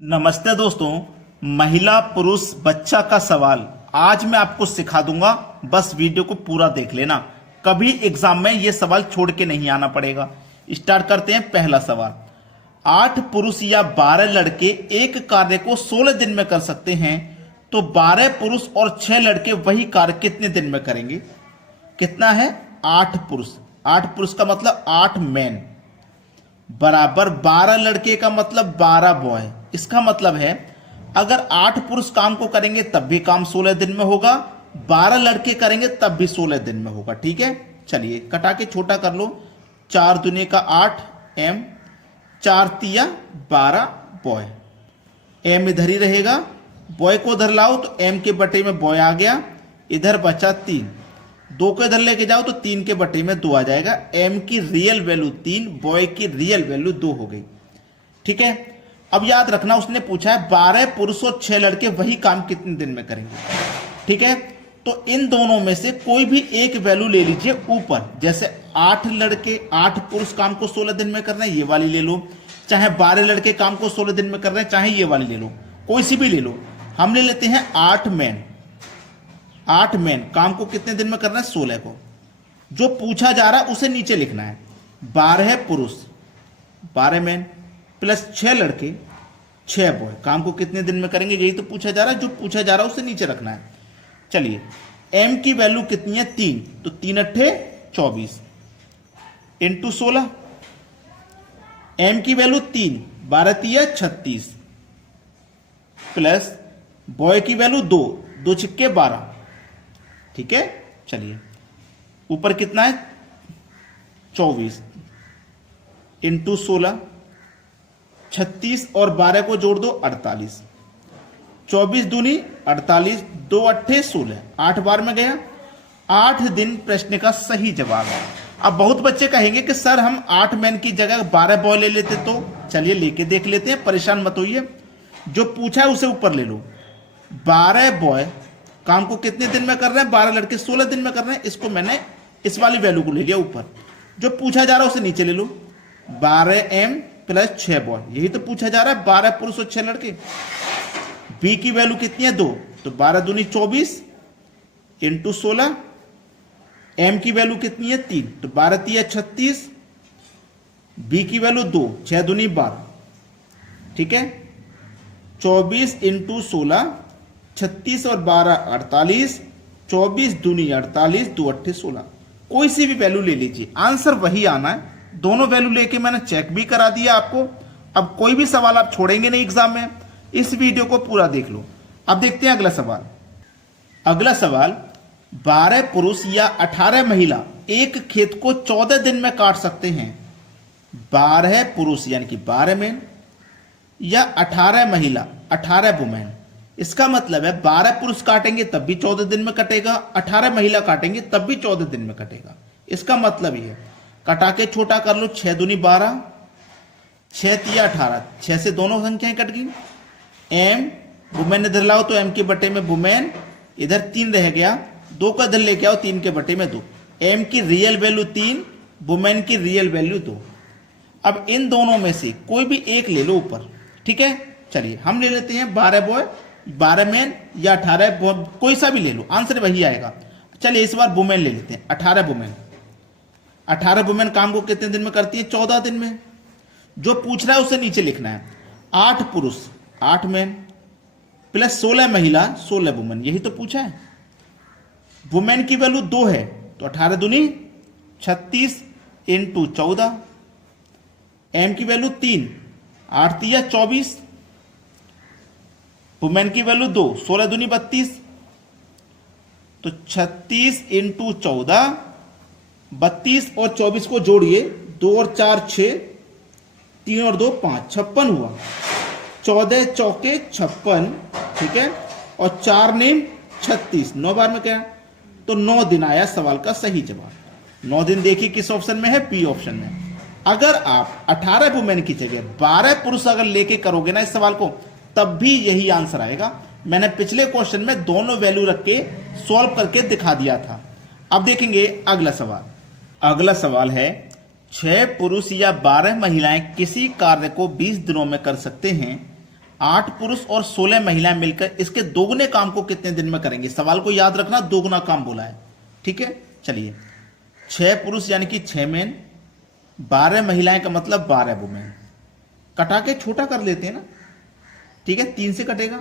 नमस्ते दोस्तों। महिला पुरुष बच्चा का सवाल आज मैं आपको सिखा दूंगा। बस वीडियो को पूरा देख लेना, कभी एग्जाम में ये सवाल छोड़ के नहीं आना पड़ेगा। स्टार्ट करते हैं। पहला सवाल, 8 पुरुष या 12 लड़के एक कार्य को 16 दिन में कर सकते हैं, तो 12 पुरुष और 6 लड़के वही कार्य कितने दिन में करेंगे? कितना है? 8 पुरुष। 8 पुरुष का मतलब 8 मैन बराबर 12 लड़के का मतलब 12 बॉय। इसका मतलब है अगर 8 पुरुष काम को करेंगे तब भी काम 16 दिन में होगा, 12 लड़के करेंगे तब भी 16 दिन में होगा। ठीक है, चलिए कटा के छोटा कर लो। 4 दूनी का 8 एम, 4 तिया 12 बॉय। एम इधर ही रहेगा, बॉय को उधर लाओ तो एम के बटे में बॉय आ गया, इधर बचा 3। 2 को इधर लेके जाओ तो 3 के बटे में 2 आ जाएगा। एम की रियल वैल्यू 3, बॉय की रियल वैल्यू 2 हो गई। ठीक है, अब याद रखना उसने पूछा है 12 पुरुष और 6 लड़के वही काम कितने दिन में करेंगे। ठीक है, तो इन दोनों में से कोई भी एक वैल्यू ले लीजिए ऊपर। जैसे 8 लड़के 8 पुरुष काम को 16 दिन में कर रहे हैं, ये वाली ले लो। चाहे 12 लड़के काम को 16 दिन में कर रहे हैं, चाहे ये वाली ले लो, कोई सी भी ले लो। हम ले लेते हैं 8 मैन। 8 मैन काम को कितने दिन में करना है? 16 को। जो पूछा जा रहा है उसे नीचे लिखना है। 12 पुरुष 12 मैन प्लस 6 लड़के 6 बॉय काम को कितने दिन में करेंगे? यही तो पूछा जा रहा है। जो पूछा जा रहा है उसे नीचे रखना है। चलिए, एम की वैल्यू कितनी है? 3, तो 3 अट्ठे 24 इंटू 16। एम की वैल्यू 3, 12 तिया 36 प्लस बॉय की वैल्यू 2, 2 छिक्के 12। ठीक है, चलिए ऊपर कितना है? 24 इंटू 16, 36 और 12 को जोड़ दो 48। 24 दूनी 48, 2 अट्ठे 16, 8 बार में गया। 8 दिन प्रश्न का सही जवाब है। अब बहुत बच्चे कहेंगे कि सर हम 8 मैन की जगह 12 बॉय ले लेते, तो चलिए लेके देख लेते हैं, परेशान मत होइए। जो पूछा है उसे ऊपर ले लो। 12 बॉय काम को कितने दिन में कर रहे हैं? 12 लड़के 16 दिन में कर रहे हैं। इसको मैंने इस वाली वैल्यू को ले लिया ऊपर। जो पूछा जा रहा है उसे नीचे ले लो। 12 एम प्लस 6 बॉय, यही तो पूछा जा रहा है। 12 पुरुष और 6 लड़के। बी की वैल्यू कितनी है? 2, तो 12 दूनी 24 इंटू 16। एम की वैल्यू कितनी है? 3, तो 12 तिया 36। बी की वैल्यू 2, 6 दूनी 12। ठीक है, 24 इंटू 16, 36 और 12 48, 24 दूनी 48, 2 अट्ठे 16। कोई सी भी वैल्यू ले लीजिए, आंसर वही आना है। दोनों वैल्यू लेके मैंने चेक भी करा दिया आपको। अब कोई भी सवाल आप छोड़ेंगे नहीं एग्जाम में। इस वीडियो को पूरा देख लो। अब देखते हैं अगला सवाल। अगला सवाल, 12 पुरुष या 18 महिला एक खेत को 14 दिन में काट सकते हैं। 12 पुरुष यानी कि 12 मैन या 18 महिला 18 वुमेन। इसका मतलब है 12 पुरुष काटेंगे तब भी 14 दिन में कटेगा, 18 महिला काटेंगे तब भी 14 दिन में कटेगा। इसका मतलब ये है। कटा के छोटा कर लो। 6 दूनी 12, 6 तिया 18, 6 से दोनों संख्याएं कट गई। एम वुमेन इधर लाओ तो एम के बटे में वुमेन, इधर 3 रह गया। 2 का इधर लेके आओ, 3 के बटे में 2। एम की रियल वैल्यू 3, वुमेन की रियल वैल्यू 2। अब इन दोनों में से कोई भी एक ले लो ऊपर। ठीक है, चलिए हम ले लेते हैं 12 बॉय 12 मैन या 18 बॉय, कोई सा भी ले लो, आंसर वही आएगा। चलिए इस बार वुमेन ले लेते हैं। 18 वुमेन। 18 वुमेन काम को कितने दिन में करती है? 14 दिन में। जो पूछ रहा है उसे नीचे लिखना है। 8 पुरुष 8 मैन प्लस 16 महिला 16 वुमेन, यही तो पूछा है। वुमेन की वैल्यू 2 है, तो 18 दूनी 36 इंटू 14। एम की वैल्यू 3, 8 तिया 24। वुमेन की वैल्यू 2, 16 दूनी 32, तो 36 इंटू 14, 32 और 24 को जोड़िए। 2 और 4 6, 3 और 2 5, 56 हुआ। 14 चौके 56। ठीक है, और 4 नेम 36, 9 बार में क्या? तो 9 दिन आया सवाल का सही जवाब। 9 दिन देखिए किस ऑप्शन में है? बी ऑप्शन में। अगर आप 18 वुमेन की जगह 12 पुरुष अगर लेके करोगे ना इस सवाल को, तब भी यही आंसर आएगा। मैंने पिछले क्वेश्चन में दोनों वैल्यू रख के सॉल्व करके दिखा दिया था। अब देखेंगे अगला सवाल। अगला सवाल है, 6 पुरुष या 12 महिलाएं किसी कार्य को 20 दिनों में कर सकते हैं, 8 पुरुष और 16 महिलाएं मिलकर इसके दोगुने काम को कितने दिन में करेंगे। सवाल को याद रखना, दोगुना काम बोला है, ठीक है। चलिए 6 पुरुष यानी कि 6 मेन, 12 महिलाएं का मतलब 12 वुमेन। कटा के छोटा कर लेते हैं ना, ठीक है। 3 से कटेगा,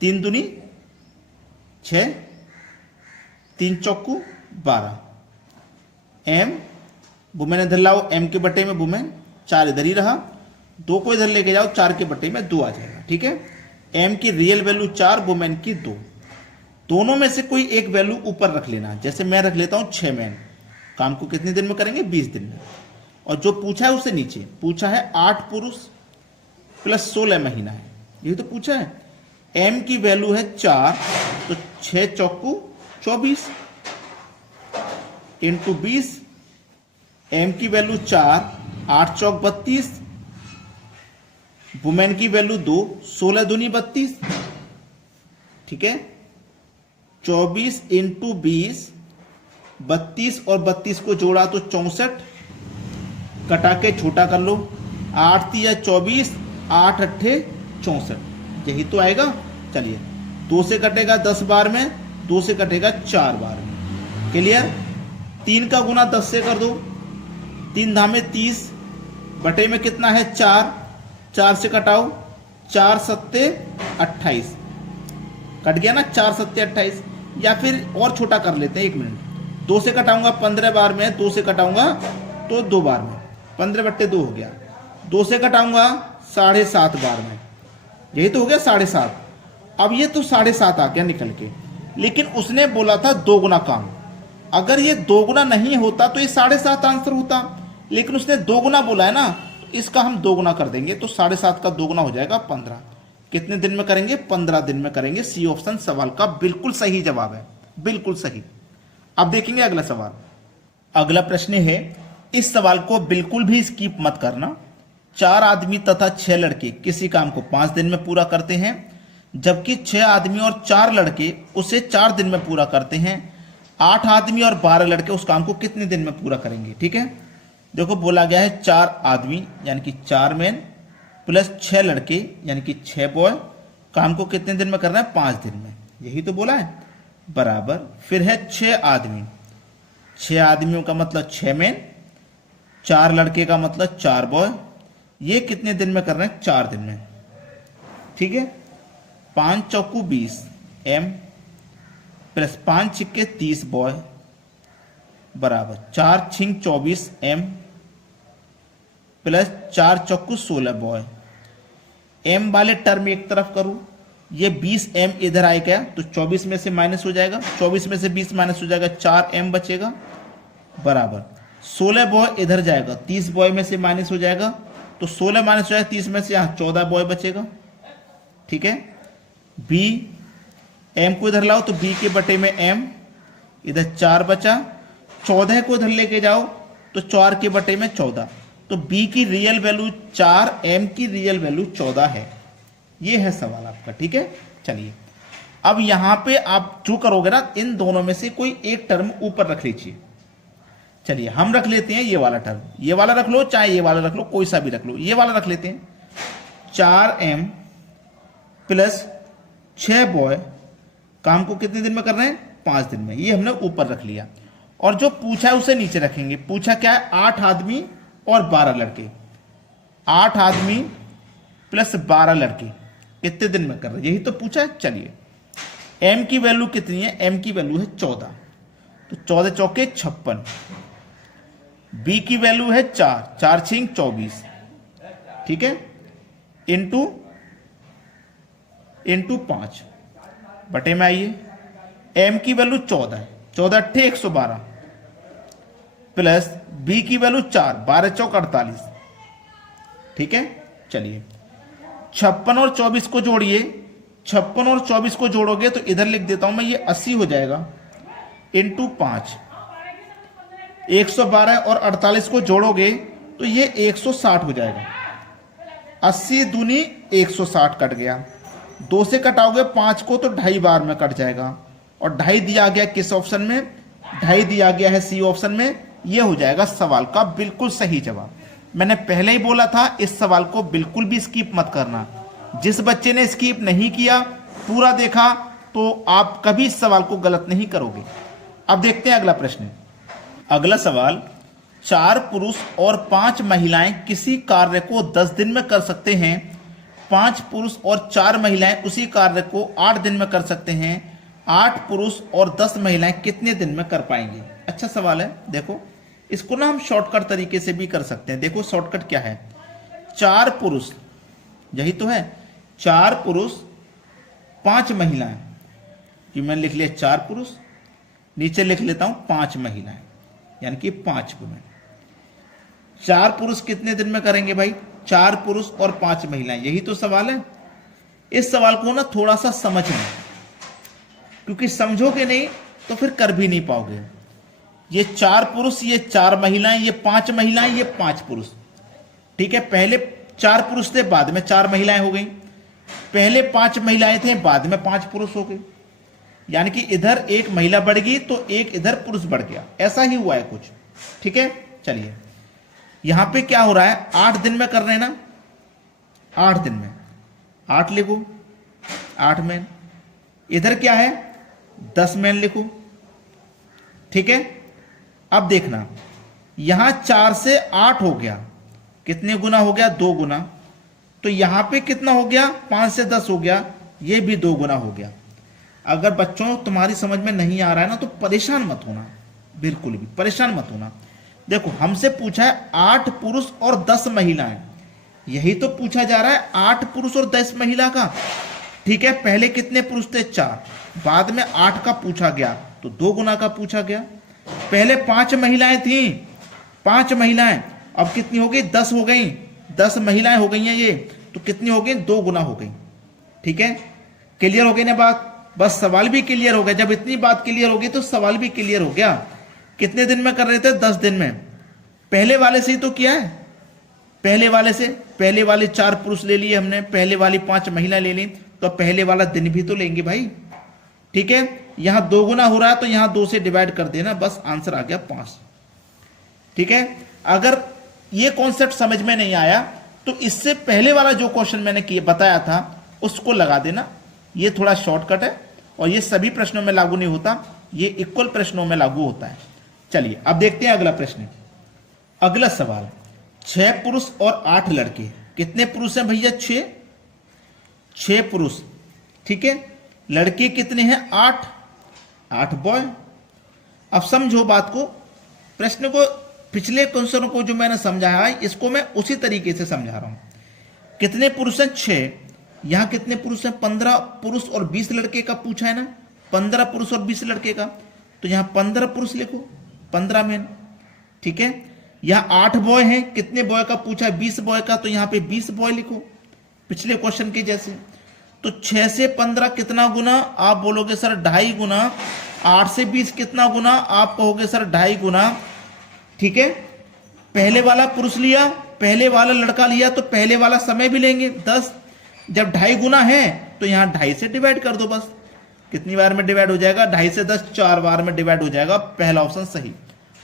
3 दूनी 6, 3 चौकू 12। एम वुमेन इधर लाओ, एम के बटे में वुमेन, 4 इधर ही रहा, 2 को इधर लेके जाओ, 4 के बटे में 2 आ जाएगा, ठीक है। एम की रियल वैल्यू 4, वुमेन की 2। दोनों में से कोई एक वैल्यू ऊपर रख लेना। जैसे मैं रख लेता हूं 6 मैन, काम को कितने दिन में करेंगे, 20 दिन में। और जो पूछा है उससे नीचे पूछा है 8 पुरुष प्लस 16 महीना है, यही तो पूछा है। एम की वैल्यू है 4, तो 6 चौकू 24 इंटू 20। एम की वैल्यू 4, 8 चौक 32। वुमेन की वैल्यू 2, 16 दूनी 32, ठीक है। 24 इंटू 20, 32 और 32 को जोड़ा तो 64। कटा के छोटा कर लो, 8 तिया 24, 8 अट्ठे 64, यही तो आएगा। चलिए 2 से कटेगा 10 बार में, 2 से कटेगा 4 बार में। क्लियर। 3 का गुना 10 से कर दो, 3 धामे 30, बटे में कितना है 4, 4 से कटाओ, 4 सत्ते 28, कट गया ना, 4 सत्ते 28। या फिर और छोटा कर लेते हैं, 1 मिनट। 2 से कटाऊंगा 15 बार में, 2 से कटाऊंगा तो 2 बार में, 15 बट्टे 2 हो गया। 2 से कटाऊंगा 7.5 बार में, यही तो हो गया 7.5। अब ये तो 7.5 आ गया निकल के, लेकिन उसने बोला था 2 गुना काम। अगर ये 2 गुना नहीं होता तो ये 7.5 आंसर होता, लेकिन उसने 2 गुना बोला है ना, तो इसका हम 2 गुना कर देंगे, तो 7.5 का 2 गुना हो जाएगा 15। कितने दिन में करेंगे, 15 दिन में करेंगे। सी ऑप्शन सवाल का बिल्कुल सही जवाब है, बिल्कुल सही। अब देखेंगे अगला सवाल। अगला प्रश्न है, इस सवाल को बिल्कुल भी स्किप मत करना। 4 आदमी तथा 6 लड़के किसी काम को 5 दिन में पूरा करते हैं, जबकि 6 आदमी और 4 लड़के उसे 4 दिन में पूरा करते हैं। 8 आदमी और 12 लड़के उस काम को कितने दिन में पूरा करेंगे, ठीक है। देखो बोला गया है 4 आदमी यानी कि 4 मैन प्लस 6 लड़के यानी कि 6 बॉय, काम को कितने दिन में करना है, 5 दिन में, यही तो बोला है। बराबर फिर है 6 आदमी, 6 आदमियों का मतलब 6 मैन, 4 लड़के का मतलब 4 बॉय, ये कितने दिन में कर रहे हैं, 4 दिन में, ठीक है। 5 चौकू 20 एम प्लस 5 छिक्के 30 बॉय बराबर 4 छिंग 24 एम प्लस 4 चौकू 16 बॉय। एम वाले टर्म एक तरफ करूं, ये 20 एम इधर आएगा तो 24 में से माइनस हो जाएगा, 24 में से 20 माइनस हो जाएगा, 4 एम बचेगा बराबर 16 बॉय इधर जाएगा, 30 बॉय में से माइनस हो जाएगा, तो 16 माइनस हो जाएगा 30 में से, यहाँ 14 बॉय बचेगा, ठीक है। बी एम को इधर लाओ तो बी के बटे में एम, इधर 4 बचा, 14 को इधर लेके जाओ तो 4 के बटे में 14, तो बी की रियल वैल्यू 4, एम की रियल वैल्यू 14 है। ये है सवाल आपका, ठीक है। चलिए अब यहां पे आप जो करोगे ना, इन दोनों में से कोई एक टर्म ऊपर रख लीजिए। चलिए हम रख लेते हैं ये वाला टर्म, ये वाला रख लो चाहे ये वाला रख लो, कोई सा भी रख लो, ये वाला रख लेते हैं। 4m प्लस 6 बॉय, काम को कितने दिन में कर रहे हैं, 5 दिन में, ये हमने ऊपर रख लिया। और जो पूछा है उसे नीचे रखेंगे। पूछा क्या है, 8 आदमी और 12 लड़के, 8 आदमी प्लस 12 लड़के कितने दिन में कर रहे हैं, यही तो पूछा है। चलिए m की वैल्यू कितनी है, m की वैल्यू है 14, तो 14 चौके 56। b की वैल्यू है 4, 4 छिंग 24, ठीक है, इंटू 5 बटे में आइए। m की वैल्यू 14 है, 14 अट्ठे 112 प्लस b की वैल्यू 4, 12 चौक 48, ठीक है। चलिए 56 और 24 को जोड़िए, 56 और 24 को जोड़ोगे तो इधर लिख देता हूं मैं, ये 80 हो जाएगा, इंटू 5। 112 और 48 को जोड़ोगे तो ये 160 हो जाएगा, 80 दूनी 160 कट गया। 2 से कटाओगे 5 को तो 2.5 बार में कट जाएगा, और 2.5 दिया गया किस ऑप्शन में, 2.5 दिया गया है सी ऑप्शन में। ये हो जाएगा सवाल का बिल्कुल सही जवाब। मैंने पहले ही बोला था इस सवाल को बिल्कुल भी स्किप मत करना, जिस बच्चे ने स्किप नहीं किया, पूरा देखा, तो आप कभी इस सवाल को गलत नहीं करोगे। अब देखते हैं अगला प्रश्न। अगला सवाल, 4 पुरुष और 5 महिलाएं किसी कार्य को 10 दिन में कर सकते हैं। 5 पुरुष और 4 महिलाएं उसी कार्य को 8 दिन में कर सकते हैं। 8 पुरुष और 10 महिलाएं कितने दिन में कर पाएंगे? अच्छा सवाल है। देखो इसको ना हम शॉर्टकट तरीके से भी कर सकते हैं। देखो शॉर्टकट क्या है, 4 पुरुष, यही तो है, 4 पुरुष 5 महिलाएं, कि मैंने लिख लिया 4 पुरुष, नीचे लिख लेता हूं 5 महिलाएं, यानी कि 5 वुमेन। 4 पुरुष कितने दिन में करेंगे भाई? 4 पुरुष और 5 महिलाएं, यही तो सवाल है। इस सवाल को ना थोड़ा सा समझ लें, क्योंकि समझोगे नहीं तो फिर कर भी नहीं पाओगे। ये 4 पुरुष, ये 4 महिलाएं, ये 5 महिलाएं, ये 5 पुरुष, ठीक है। पहले 4 पुरुष थे, बाद में 4 महिलाएं हो गई। पहले 5 महिलाएं थे, बाद में 5 पुरुष हो गए, यानी कि इधर एक महिला बढ़ गई तो एक इधर पुरुष बढ़ गया, ऐसा ही हुआ है कुछ, ठीक है। चलिए यहां पे क्या हो रहा है, 8 दिन में कर रहे हैं ना, 8 दिन में 8 लिखो, 8 मैन। इधर क्या है, 10 मैन लिखो, ठीक है। अब देखना, यहां 4 से 8 हो गया, कितने गुना हो गया? 2 गुना। तो यहां पे कितना हो गया? 5 से 10 हो गया, ये भी 2 गुना हो गया। अगर बच्चों तुम्हारी समझ में नहीं आ रहा है ना, तो परेशान मत होना, बिल्कुल भी परेशान मत होना। देखो हमसे पूछा है 8 पुरुष और 10 महिलाएं, यही तो पूछा जा रहा है, 8 पुरुष और 10 महिला का, ठीक है। पहले कितने पुरुष थे? 4, बाद में 8 का पूछा गया तो 2 गुना का पूछा गया। पहले 5 महिलाएं थी, 5 महिलाएं, अब कितनी हो गई? 10 हो गई, 10 महिलाएं हो गई हैं ये, तो कितनी हो गई? 2 गुना हो गई, ठीक है। क्लियर हो गई ना बात? बस सवाल भी क्लियर हो गया। जब इतनी बात क्लियर हो गई तो सवाल भी क्लियर हो गया। कितने दिन में कर रहे थे? 10 दिन में। पहले वाले से ही तो किया है, पहले वाले से, पहले वाले 4 पुरुष ले लिए हमने, पहले वाली 5 महिला ले ली, तो पहले वाला दिन भी तो लेंगे भाई, ठीक है। यहां 2 गुना हो रहा है तो यहां 2 से डिवाइड कर देना, बस आंसर आ गया 5, ठीक है। अगर ये कॉन्सेप्ट समझ में नहीं आया तो इससे पहले वाला जो क्वेश्चन मैंने किया बताया था उसको लगा देना। ये थोड़ा शॉर्टकट है और ये सभी प्रश्नों में लागू नहीं होता, ये इक्वल प्रश्नों में लागू होता है। चलिए अब देखते हैं अगला प्रश्न। अगला सवाल, 6 पुरुष और 8 लड़के, कितने पुरुष हैं भैया? 6 पुरुष, ठीक है। लड़के कितने हैं? 8 बॉय। अब समझो बात को, प्रश्न को, पिछले क्वेश्चन को जो मैंने समझाया है इसको मैं उसी तरीके से समझा रहा हूं। कितने पुरुष हैं? 6। यहां कितने पुरुष हैं? 15 पुरुष और 20 लड़के का पूछा है ना, 15 पुरुष और 20 लड़के का, तो यहां 15 पुरुष लिखो, 15 मैन, ठीक है। यहां 8 बॉय हैं, कितने बॉय का पूछा है? 20 बॉय का, तो यहां पे 20 बॉय लिखो, पिछले क्वेश्चन के जैसे। तो 6 से 15 कितना गुना? आप बोलोगे सर 2.5 गुना। 8 से 20 कितना गुना? आप कहोगे सर 2.5 गुना, ठीक है। पहले वाला पुरुष लिया, पहले वाला लड़का लिया, तो पहले वाला समय भी लेंगे 10। जब 2.5 गुना है तो यहां 2.5 से डिवाइड कर दो, बस कितनी बार में डिवाइड हो जाएगा? 2.5 से 10 4 बार में डिवाइड हो जाएगा। पहला ऑप्शन सही।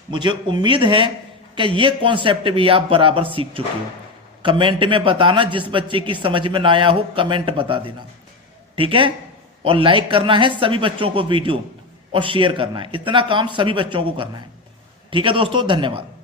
मुझे उम्मीद है कि ये कॉन्सेप्ट भी आप बराबर सीख चुके हो। कमेंट में बताना, जिस बच्चे की समझ में ना आया हो कमेंट बता देना, ठीक है। और लाइक करना है सभी बच्चों को वीडियो, और शेयर करना है, इतना काम सभी बच्चों को करना है, ठीक है दोस्तों। धन्यवाद।